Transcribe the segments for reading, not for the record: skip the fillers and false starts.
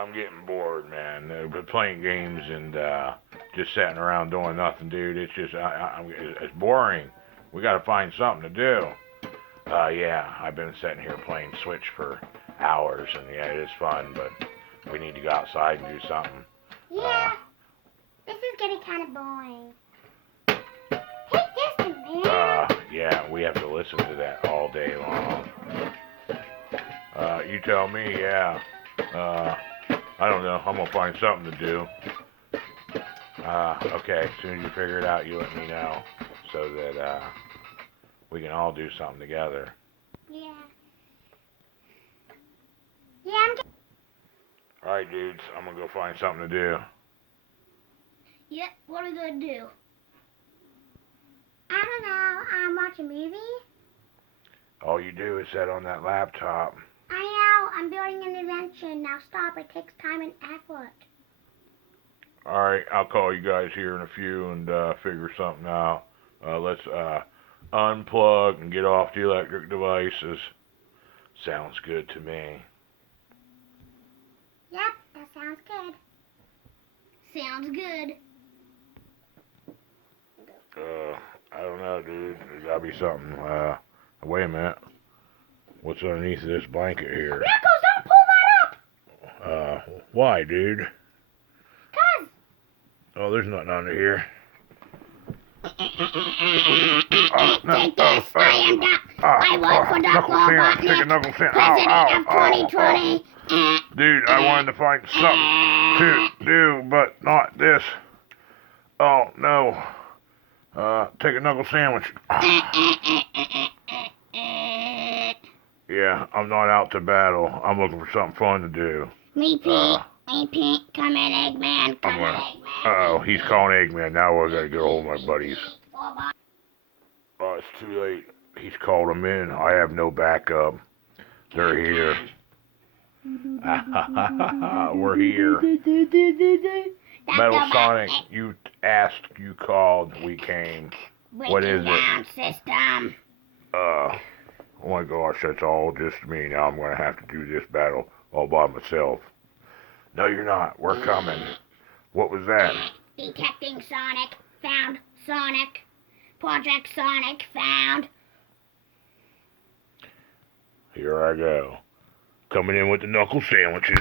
I'm getting bored, man. But playing games and just sitting around doing nothing, dude. It's just, it's boring. We got to find something to do. Yeah, I've been sitting here playing Switch for hours, and yeah, it is fun, but we need to go outside and do something. Yeah, this is getting kind of boring. Hey, listen, man. Yeah, we have to listen to that all day long. You tell me, yeah. I don't know. I'm gonna find something to do. Okay, as soon as you figure it out, you let me know so that we can all do something together. Yeah. Yeah, All right, dudes. I'm gonna go find something to do. Yeah, what are we gonna do? I don't know. Watch a movie? All you do is sit on that laptop. I know. I'm building an invention. Now stop. It takes time and effort. All right, I'll call you guys here in a few and figure something out. Let's unplug and get off the electric devices. Sounds good to me. Yep, that sounds good. Sounds good. I don't know, dude. There's gotta be something. Wait a minute. What's underneath this blanket here? Knuckles, don't pull that up! Why, dude? 'Cause. Oh, there's nothing under here. Take this. I am I work for Dr. Robotnik, President of 2020. Dude, I wanted to find something to do, but not this. Oh, no. Take a knuckle sandwich. Yeah, I'm not out to battle. I'm looking for something fun to do. Me, Pete. Me, Pete. Come in, Eggman. Come in, Eggman. Uh-oh, he's calling Eggman. Now I gotta get a hold of my buddies. Oh, it's too late. He's called them in. I have no backup. They're here. We're here. Metal Sonic, you asked, you called, we came. What is it? System. Oh my gosh, that's all just me. Now I'm gonna have to do this battle all by myself. No, you're not. We're coming. What was that? Detecting Sonic. Found Sonic. Project Sonic found. Here I go. Coming in with the knuckle sandwiches.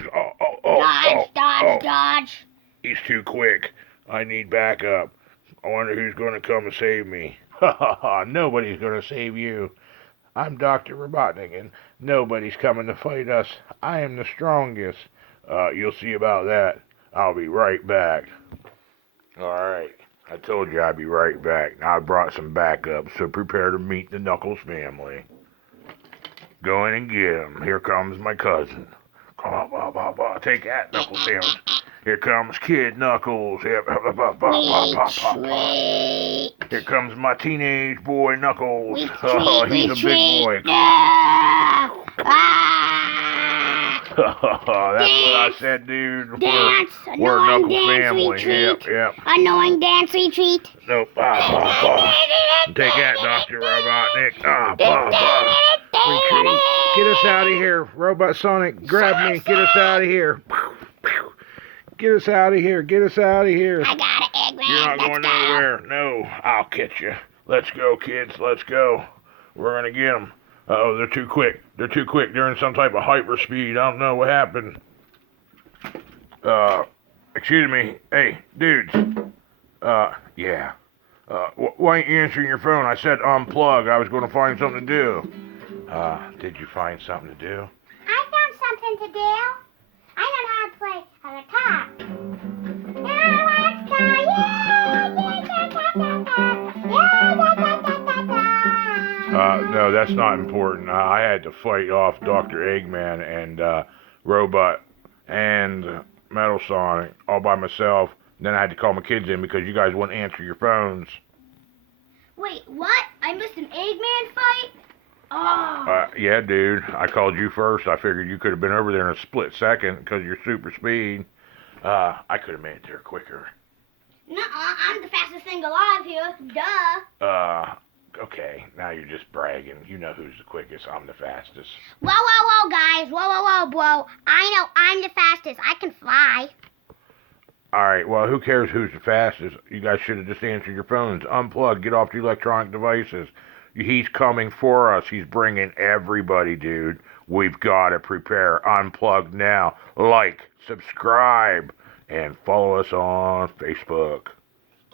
Dodge. He's too quick. I need backup. I wonder who's gonna come and save me. Ha ha ha, nobody's gonna save you. I'm Dr. Robotnik, and nobody's coming to fight us. I am the strongest. You'll see about that. I'll be right back. Alright, I told you I'd be right back. Now I brought some backup, so prepare to meet the Knuckles family. Go in and get him. Here comes my cousin. Come on, take that, Knuckles sandwich. Here comes Kid Knuckles. Here comes my teenage boy Knuckles. He's a big boy. That's what I said, dude. We're a Knuckles family. Yep. Annoying dance retreat. Nope. Take that, Dr. Robotnik. Retreat. Get us out of here, Robot Sonic. Grab me. Get us out of here. Get us out of here. Get us out of here. I got it, Eggman. You're not going nowhere. No, I'll catch you. Let's go, kids. Let's go. We're going to get them. Uh-oh, they're too quick. They're too quick. They're in some type of hyperspeed. I don't know what happened. Excuse me. Hey, dudes. Yeah. Why ain't you answering your phone? I said unplug. I was going to find something to do. Did you find something to do? I found something to do. I know how to play on the guitar. Now let's go. No, that's not important. I had to fight off Dr. Eggman and Robot and Metal Sonic all by myself. Then I had to call my kids in because you guys wouldn't answer your phones. Wait, what? I missed an Eggman fight? Oh. Yeah, dude. I called you first. I figured you could have been over there in a split second because you're super speed. I could have made it there quicker. Nuh-uh, I'm the fastest thing alive here. Duh. Okay, now you're just bragging. You know who's the quickest. I'm the fastest. Whoa, guys. Whoa, bro. I I'm the fastest. I can fly. Alright, well, who cares who's the fastest? You guys should have just answered your phones. Unplug, get off the electronic devices. He's coming for us. He's bringing everybody, dude. We've got to prepare. Unplug now. Like, subscribe, and follow us on Facebook.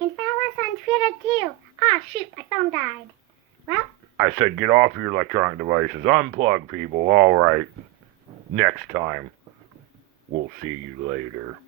And follow us on Twitter, too. Ah, shoot, my phone died. Well, I said get off your electronic devices. Unplug, people. All right. Next time. We'll see you later.